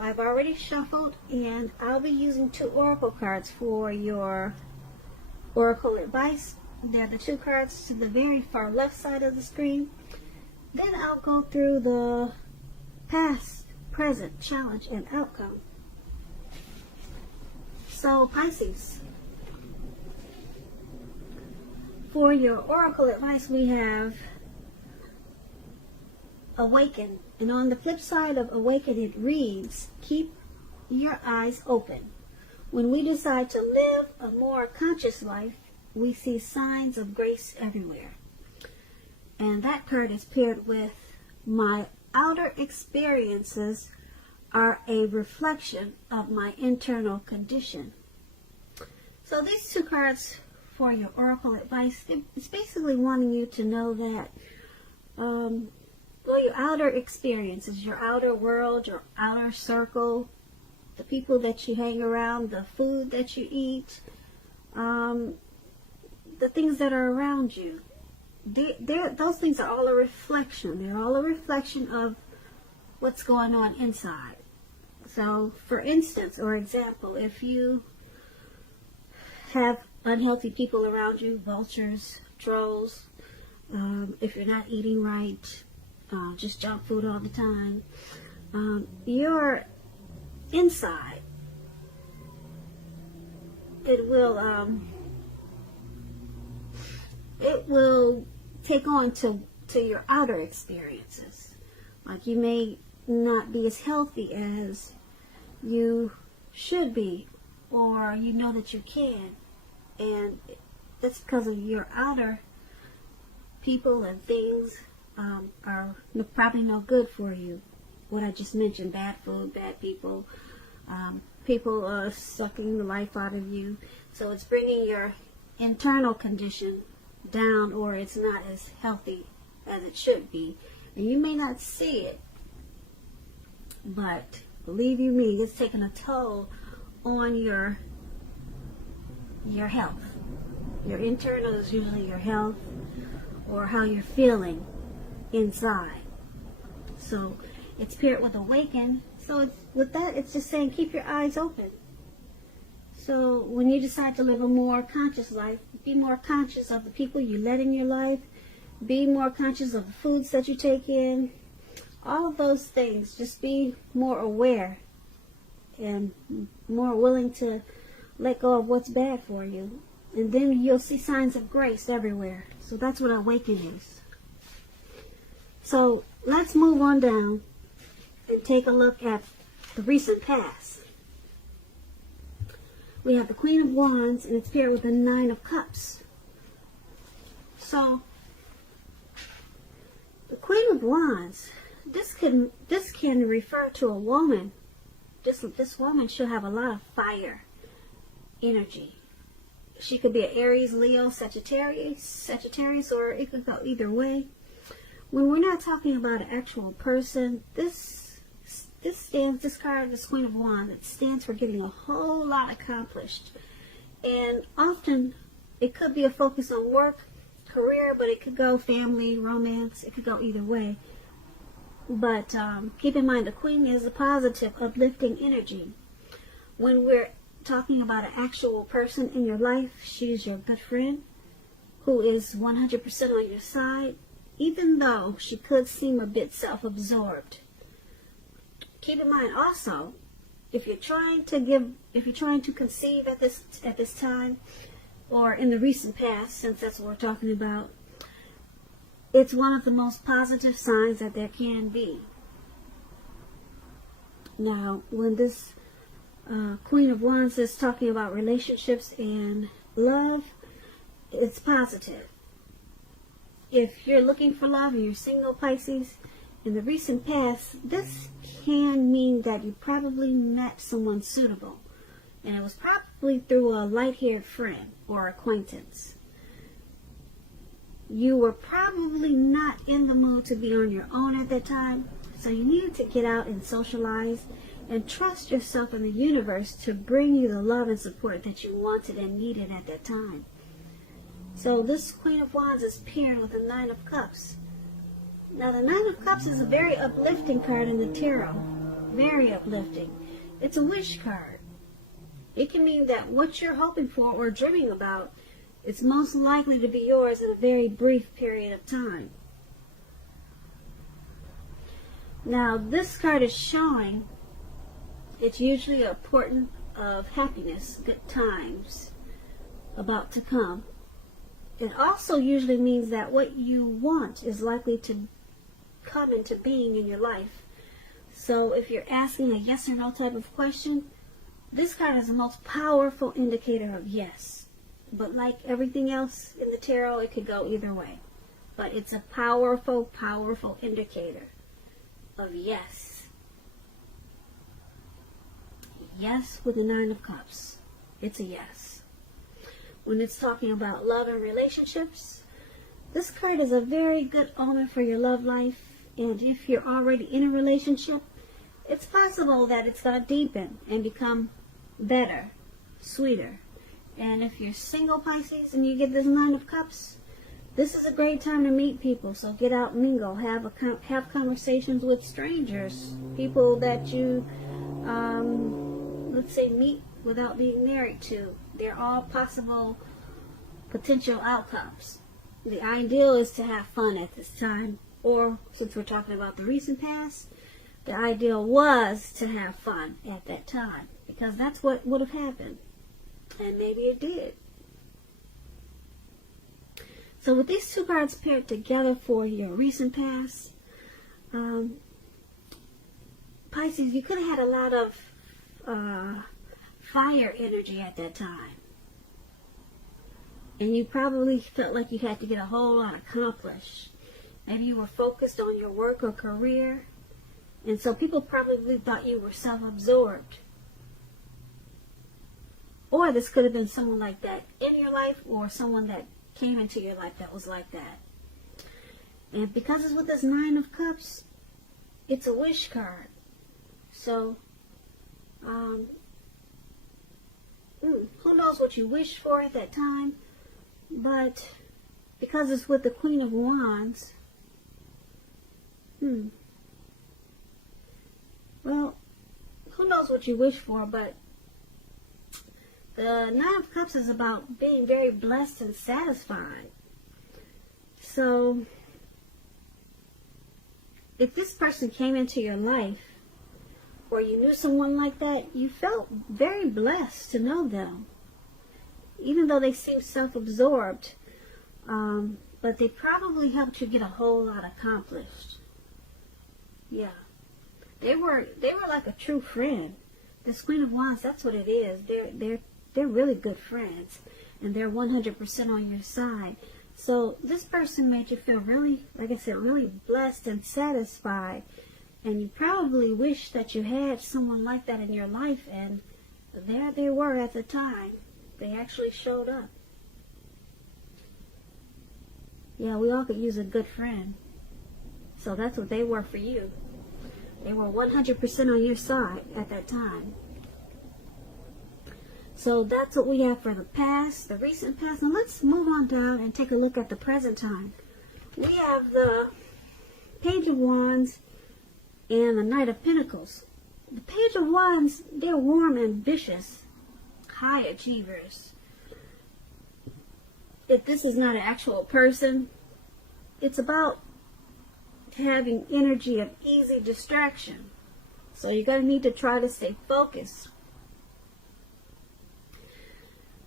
I've already shuffled, and I'll be using 2 oracle cards for your oracle advice. They're the 2 cards to the very far left side of the screen. Then I'll go through the past, present, challenge, and outcome. So Pisces, for your oracle advice, we have awaken. And on the flip side of awaken, it reads, keep your eyes open. When we decide to live a more conscious life, we see signs of grace everywhere. And that card is paired with, my outer experiences are a reflection of my internal condition. So these 2 cards for your oracle advice, it's basically wanting you to know that your outer experiences, your outer world, your outer circle, the people that you hang around, the food that you eat, the things that are around you, those things are all a reflection. They're all a reflection of what's going on inside. So, for instance, or example, if you have unhealthy people around you, vultures, trolls, if you're not eating right, just junk food all the time, your inside, it will take on to your outer experiences. Like, you may not be as healthy as you should be, or you know that you can, and that's because of your outer people and things are probably no good for you. What I just mentioned, bad food, bad people, people sucking the life out of you. So it's bringing your internal condition down, or it's not as healthy as it should be. And you may not see it, but believe you me, it's taking a toll on your health. Your internal is usually your health, or how you're feeling inside. So it's paired with awaken. So with that, it's just saying keep your eyes open. So when you decide to live a more conscious life, be more conscious of the people you let in your life. Be more conscious of the foods that you take in. All of those things. Just be more aware and more willing to let go of what's bad for you. And then you'll see signs of grace everywhere. So that's what awaken is. So let's move on down and take a look at the recent past. We have the Queen of Wands, and it's paired with the 9 of Cups. So the Queen of Wands, this can refer to a woman. This woman should have a lot of fire energy. She could be an Aries, Leo, Sagittarius, or it could go either way. When we're not talking about an actual person, this card, this Queen of Wands, it stands for getting a whole lot accomplished. And often it could be a focus on work, career, but it could go family, romance. It could go either way. But keep in mind, the Queen is a positive, uplifting energy. When we're talking about an actual person in your life, she's your good friend who is 100% on your side, even though she could seem a bit self-absorbed. Keep in mind also, if you're trying to conceive at this time, or in the recent past, since that's what we're talking about, it's one of the most positive signs that there can be. Now, when this Queen of Wands is talking about relationships and love, it's positive. If you're looking for love and you're single, Pisces, in the recent past, this can mean that you probably met someone suitable. And it was probably through a light-haired friend or acquaintance. You were probably not in the mood to be on your own at that time, so you needed to get out and socialize and trust yourself and the universe to bring you the love and support that you wanted and needed at that time. So this Queen of Wands is paired with the 9 of Cups. Now the 9 of Cups is a very uplifting card in the tarot. Very uplifting. It's a wish card. It can mean that what you're hoping for or dreaming about is most likely to be yours in a very brief period of time. Now, this card is showing it's usually a portent of happiness, good times about to come. It also usually means that what you want is likely to come into being in your life. So if you're asking a yes or no type of question, this card is the most powerful indicator of yes. But like everything else in the tarot, it could go either way. But it's a powerful, powerful indicator of yes. Yes with the Nine of Cups. It's a yes. When it's talking about love and relationships, this card is a very good omen for your love life. And if you're already in a relationship, it's possible that it's going to deepen and become better, sweeter. And if you're single, Pisces, and you get this Nine of Cups, this is a great time to meet people. So get out, mingle, have conversations with strangers, people that you, let's say, meet without being married to. They're all possible potential outcomes. The ideal is to have fun at this time. Or, since we're talking about the recent past, the ideal was to have fun at that time. Because that's what would have happened. And maybe it did. So with these two cards paired together for your recent past, Pisces, you could have had a lot of fire energy at that time. And you probably felt like you had to get a whole lot accomplished. Maybe you were focused on your work or career. And so people probably thought you were self-absorbed. Or this could have been someone like that in your life, or someone that came into your life that was like that. And because it's with this Nine of Cups, it's a wish card. So, who knows what you wished for at that time, but because it's with the Queen of Wands, well, who knows what you wish for, but the Nine of Cups is about being very blessed and satisfied. So, if this person came into your life, or you knew someone like that, you felt very blessed to know them. Even though they seemed self-absorbed, but they probably helped you get a whole lot accomplished. Yeah. They were like a true friend. This Queen of Wands, that's what it is. They're really good friends, and they're 100% on your side. So this person made you feel really, like I said, really blessed and satisfied. And you probably wish that you had someone like that in your life, and there they were at the time. They actually showed up. Yeah, we all could use a good friend. So that's what they were for you. They were 100% on your side at that time. So that's what we have for the past, the recent past. Now let's move on down and take a look at the present time. We have the Page of Wands and the Knight of Pentacles. The Page of Wands, they're warm, ambitious, high achievers. If this is not an actual person, it's about having energy of easy distraction. So you're going to need to try to stay focused.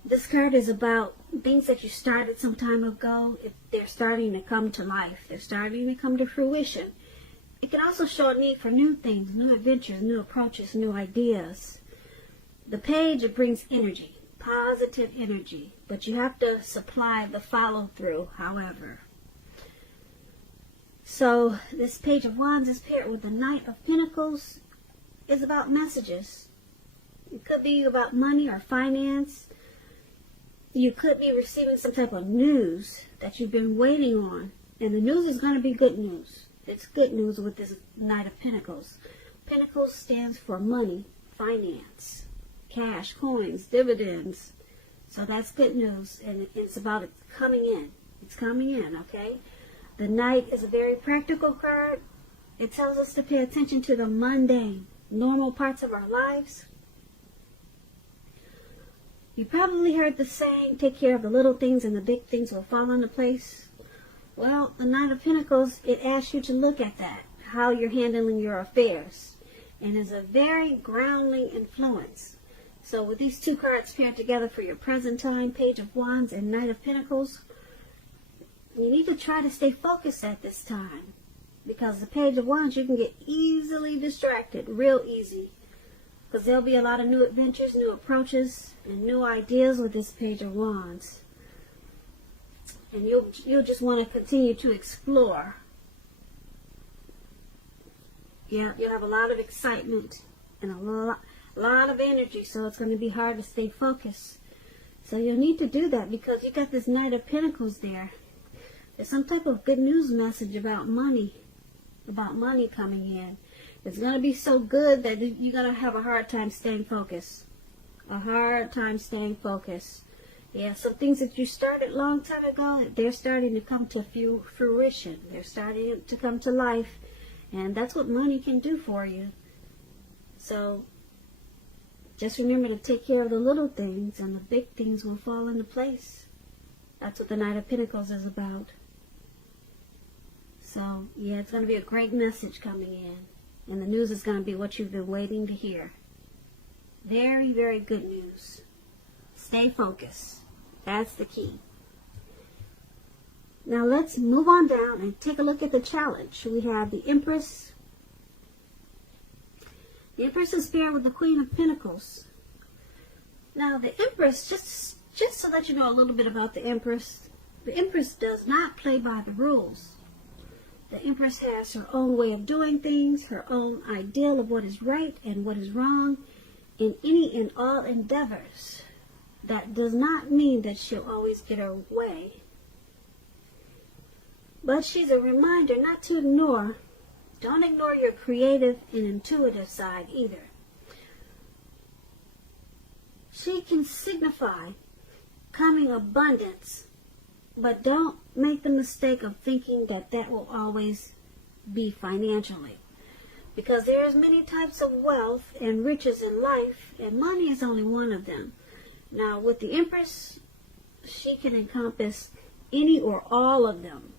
This card is about things that you started some time ago. If they're starting to come to life, they're starting to come to fruition. It can also show a need for new things, new adventures, new approaches, new ideas. The page, it brings energy, positive energy, but you have to supply the follow-through, however. So this Page of Wands is paired with the Knight of Pentacles. It's about messages. It could be about money or finance. You could be receiving some type of news that you've been waiting on. And the news is going to be good news. It's good news with this Knight of Pentacles. Pentacles stands for money, finance, cash, coins, dividends. So that's good news. And it's about it coming in. It's coming in, okay? The Knight is a very practical card. It tells us to pay attention to the mundane, normal parts of our lives. You probably heard the saying, take care of the little things and the big things will fall into place. Well, the Knight of Pentacles, it asks you to look at that, how you're handling your affairs, and is a very grounding influence. So with these two cards paired together for your present time, Page of Wands and Knight of Pentacles, you need to try to stay focused at this time, because the Page of Wands, you can get easily distracted, real easy, because there'll be a lot of new adventures, new approaches, and new ideas with this Page of Wands. And you'll just want to continue to explore. Yeah, you'll have a lot of excitement and a lot of energy, so it's going to be hard to stay focused. So you'll need to do that because you got this Knight of Pentacles there. There's some type of good news message about money coming in. It's going to be so good that you're going to have a hard time staying focused. A hard time staying focused. Yeah, some things that you started a long time ago, they're starting to come to fruition. They're starting to come to life. And that's what money can do for you. So, just remember to take care of the little things, and the big things will fall into place. That's what the Knight of Pentacles is about. So, yeah, it's going to be a great message coming in. And the news is going to be what you've been waiting to hear. Very, very good news. Stay focused. That's the key. Now let's move on down and take a look at the challenge. We have the Empress. The Empress is paired with the Queen of Pentacles. Now the Empress, just to let you know a little bit about the Empress does not play by the rules. The Empress has her own way of doing things, her own ideal of what is right and what is wrong in any and all endeavors. That does not mean that she'll always get her way. But she's a reminder not to ignore. Don't ignore your creative and intuitive side either. She can signify coming abundance, but don't make the mistake of thinking that that will always be financially. Because there's many types of wealth and riches in life, and money is only one of them. Now, with the Empress, she can encompass any or all of them.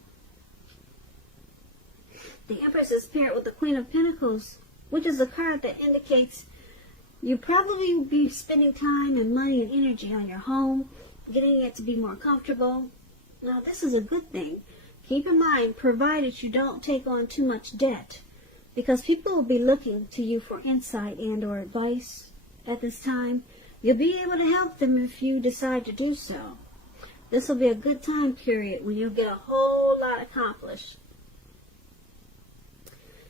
The Empress is paired with the Queen of Pentacles, which is a card that indicates you probably will be spending time and money and energy on your home, getting it to be more comfortable. Now, this is a good thing. Keep in mind, provided you don't take on too much debt, because people will be looking to you for insight and or advice at this time. You'll be able to help them if you decide to do so. This will be a good time period when you'll get a whole lot accomplished.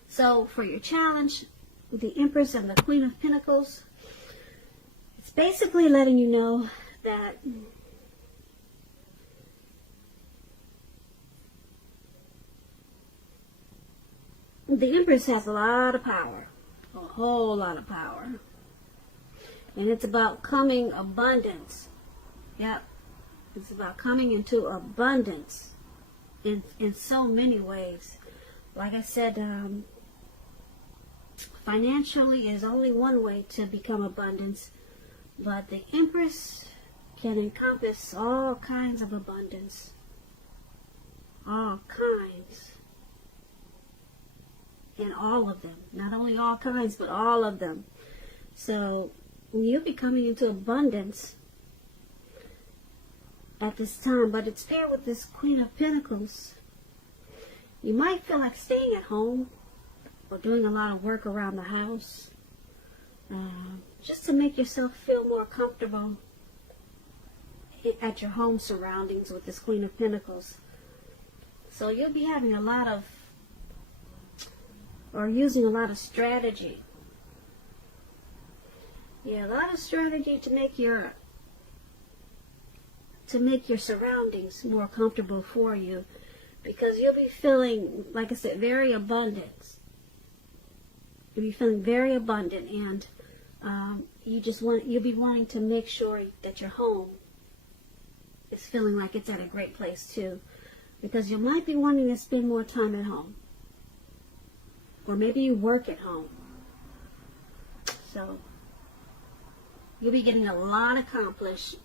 So for your challenge with the Empress and the Queen of Pentacles, it's basically letting you know that the Empress has a lot of power, a whole lot of power. And it's about coming abundance. Yep. It's about coming into abundance in so many ways. Like I said, financially is only one way to become abundance. But the Empress can encompass all kinds of abundance. All kinds. And all of them. Not only all kinds, but all of them. So you'll be coming into abundance at this time, but it's paired with this Queen of Pentacles. You might feel like staying at home or doing a lot of work around the house, just to make yourself feel more comfortable at your home surroundings with this Queen of Pentacles. So you'll be having a lot of, or using a lot of strategy. Yeah, a lot of strategy to make your surroundings more comfortable for you, because you'll be feeling, like I said, very abundant. You'll be feeling very abundant, and you'll be wanting to make sure that your home is feeling like it's at a great place too, because you might be wanting to spend more time at home, or maybe you work at home. So you'll be getting a lot accomplished.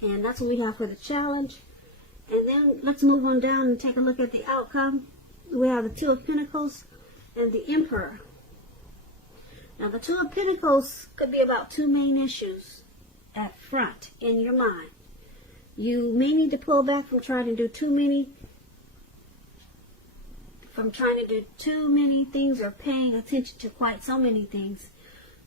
And that's what we have for the challenge. And then let's move on down and take a look at the outcome. We have the Two of Pentacles and the Emperor. Now the Two of Pentacles could be about two main issues at front in your mind. You may need to pull back from trying to do too many things or paying attention to quite so many things.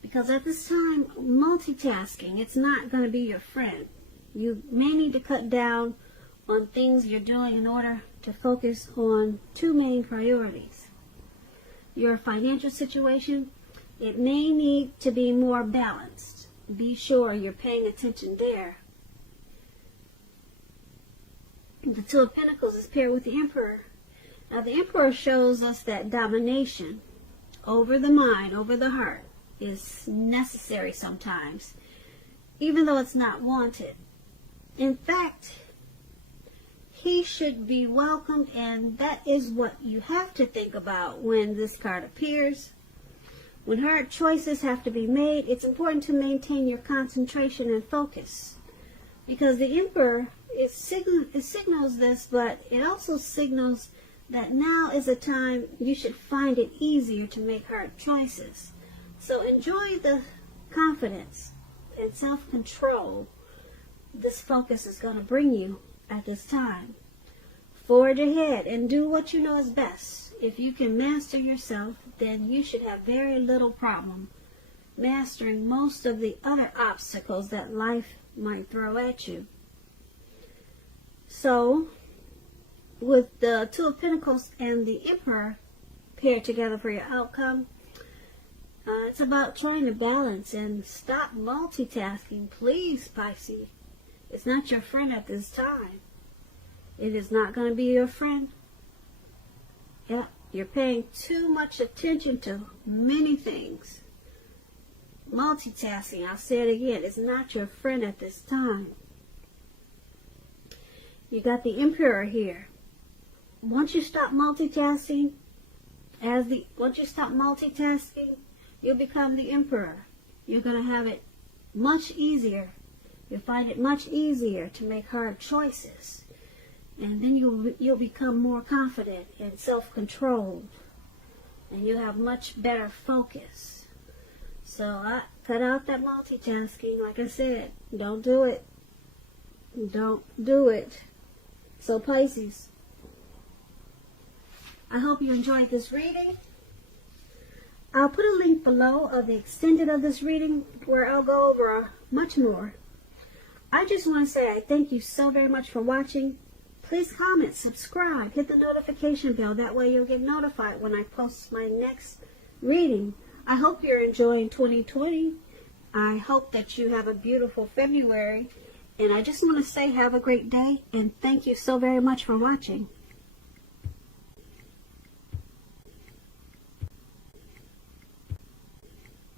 Because at this time, multitasking, it's not going to be your friend. You may need to cut down on things you're doing in order to focus on two main priorities. Your financial situation, it may need to be more balanced. Be sure you're paying attention there. The Two of Pentacles is paired with the Emperor. Now the Emperor shows us that domination over the mind, over the heart, is necessary sometimes, even though it's not wanted. In fact, he should be welcomed, and that is what you have to think about when this card appears. When hard choices have to be made, it's important to maintain your concentration and focus. Because the Emperor, it signals this, but it also signals that now is a time you should find it easier to make hard choices. So enjoy the confidence and self-control this focus is going to bring you at this time. Forward ahead and do what you know is best. If you can master yourself, then you should have very little problem mastering most of the other obstacles that life might throw at you. So, with the Two of Pentacles and the Emperor paired together for your outcome, it's about trying to balance and stop multitasking. Please, Pisces. It's not your friend at this time. It is not going to be your friend. Yeah, you're paying too much attention to many things. Multitasking, I'll say it again, is not your friend at this time. You got the Emperor here. Once you stop multitasking, you'll become the Emperor. You're going to have it much easier. You'll find it much easier to make hard choices. And then you'll become more confident and self-controlled. And you'll have much better focus. So cut out that multitasking. Like I said, don't do it. Don't do it. So Pisces, I hope you enjoyed this reading. I'll put a link below of the extended of this reading where I'll go over much more. I just want to say I thank you so very much for watching. Please comment, subscribe, hit the notification bell. That way you'll get notified when I post my next reading. I hope you're enjoying 2020. I hope that you have a beautiful February. And I just want to say have a great day. And thank you so very much for watching.